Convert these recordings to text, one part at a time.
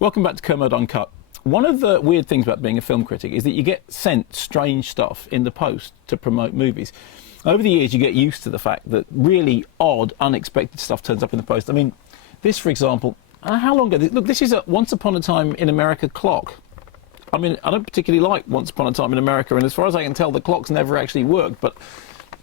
Welcome back to Kermode Uncut. One of the weird things about being a film critic is that you get sent strange stuff in the post to promote movies. Over the years, you get used to the fact that really odd, unexpected stuff turns up in the post. I mean, this, for example, how long ago? Look, this is a Once Upon a Time in America clock. I mean, I don't particularly like Once Upon a Time in America, and as far as I can tell, the clock's never actually worked. But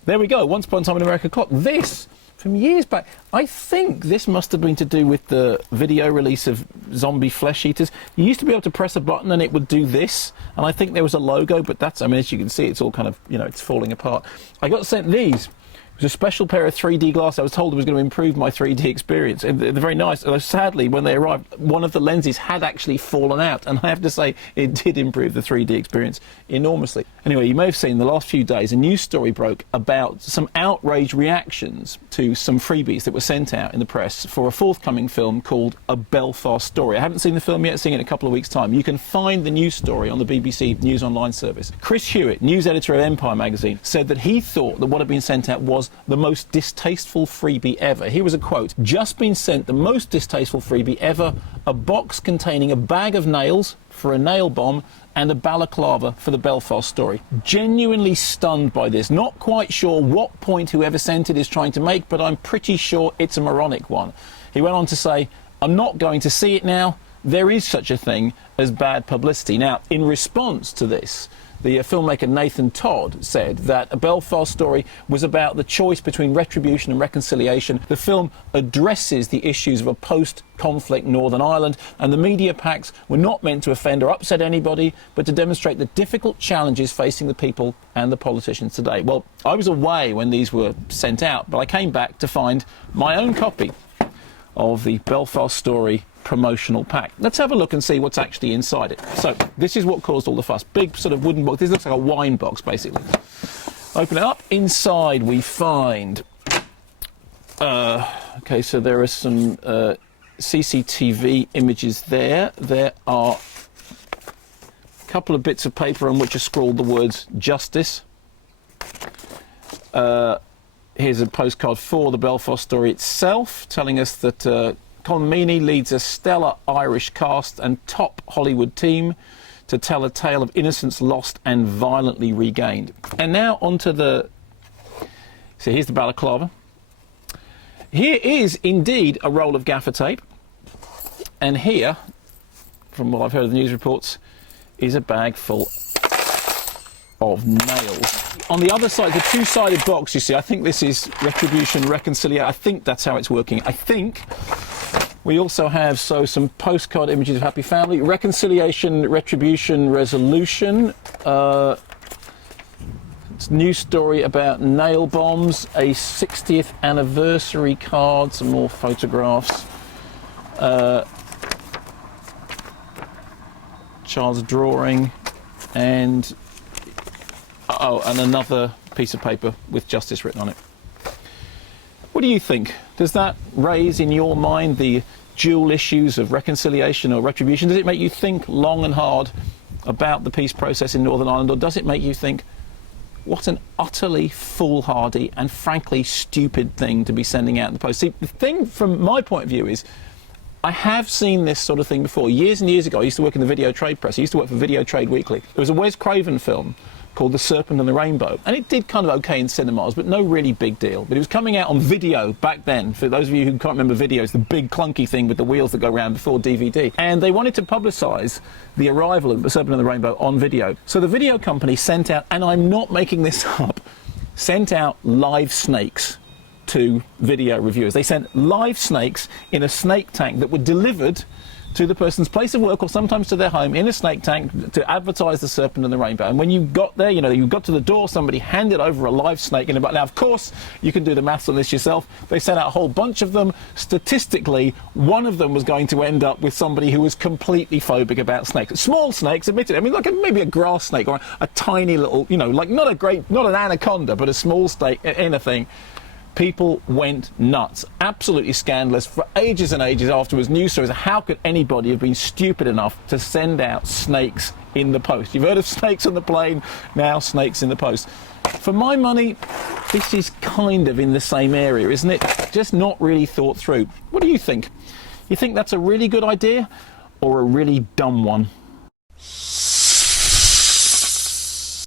there we go, Once Upon a Time in America clock. This, from years back, I think this must have been to do with the video release of zombie flesh eaters. You used to be able to press a button and it would do this, and I think there was a logo, but that's, I mean, as you can see, it's all kind of, you know, it's falling apart. I got sent these. It was a special pair of 3D glasses. I was told it was going to improve my 3D experience. And they're very nice. Although sadly, when they arrived, one of the lenses had actually fallen out. And I have to say, it did improve the 3D experience enormously. Anyway, you may have seen the last few days, a news story broke about some outraged reactions to some freebies that were sent out in the press for a forthcoming film called A Belfast Story. I haven't seen the film yet, seeing it in a couple of weeks' time. You can find the news story on the BBC News Online service. Chris Hewitt, news editor of Empire magazine, said that he thought that what had been sent out was the most distasteful freebie ever. Here was a quote: "Just been sent the most distasteful freebie ever, a box containing a bag of nails for a nail bomb and a balaclava for the Belfast Story." Genuinely stunned by this. Not quite sure what point whoever sent it is trying to make, but I'm pretty sure it's a moronic one. He went on to say, "I'm not going to see it now. There is such a thing as bad publicity." Now, in response to this, the filmmaker Nathan Todd said that A Belfast Story was about the choice between retribution and reconciliation. The film addresses the issues of a post-conflict Northern Ireland, and the media packs were not meant to offend or upset anybody, but to demonstrate the difficult challenges facing the people and the politicians today. Well, I was away when these were sent out, but I came back to find my own copy of the Belfast Story promotional pack. Let's have a look and see what's actually inside it. So this is what caused all the fuss. Big sort of wooden box. This looks like a wine box, basically. Open it up. Inside we find okay, so there are some CCTV images there. There are a couple of bits of paper on which are scrawled the words justice. Here's a postcard for the Belfast Story itself, telling us that Colm Meaney leads a stellar Irish cast and top Hollywood team to tell a tale of innocence lost and violently regained. And now onto the... So here's the balaclava. Here is indeed a roll of gaffer tape. And here, from what I've heard of the news reports, is a bag full of nails. On the other side, the two-sided box, you see, I think this is retribution, reconciliation. I think that's how it's working. I think we also have some postcard images of happy family, reconciliation, retribution, resolution. It's a news story about nail bombs, a 60th anniversary card, some more photographs. Child's drawing, and and another piece of paper with justice written on it. What do you think? Does that raise in your mind the dual issues of reconciliation or retribution? Does it make you think long and hard about the peace process in Northern Ireland, or does it make you think, what an utterly foolhardy and frankly stupid thing to be sending out in the post? See, the thing from my point of view is, I have seen this sort of thing before. Years and years ago, I used to work in the video trade press. I used to work for Video Trade Weekly. There was a Wes Craven film called The Serpent and the Rainbow, and it did kind of okay in cinemas, but no really big deal. But it was coming out on video back then. For those of you who can't remember video, it's the big clunky thing with the wheels that go around before DVD. And they wanted to publicise the arrival of The Serpent and the Rainbow on video. So the video company sent out, and I'm not making this up, sent out live snakes to video reviewers. They sent live snakes in a snake tank that were delivered to the person's place of work or sometimes to their home in a snake tank to advertise The Serpent and the Rainbow. And when you got there, you know, you got to the door, somebody handed over a live snake in a... Now, of course, you can do the maths on this yourself. They sent out a whole bunch of them. Statistically, one of them was going to end up with somebody who was completely phobic about snakes. Small snakes, admitted. I mean, like maybe a grass snake or a tiny little, you know, like not an anaconda, but a small snake in a thing. People went nuts. Absolutely scandalous. For ages and ages afterwards, news stories. How could anybody have been stupid enough to send out snakes in the post? You've heard of snakes on the plane, now snakes in the post. For my money, this is kind of in the same area, isn't it? Just not really thought through. What do you think? You think that's a really good idea? or a really dumb one.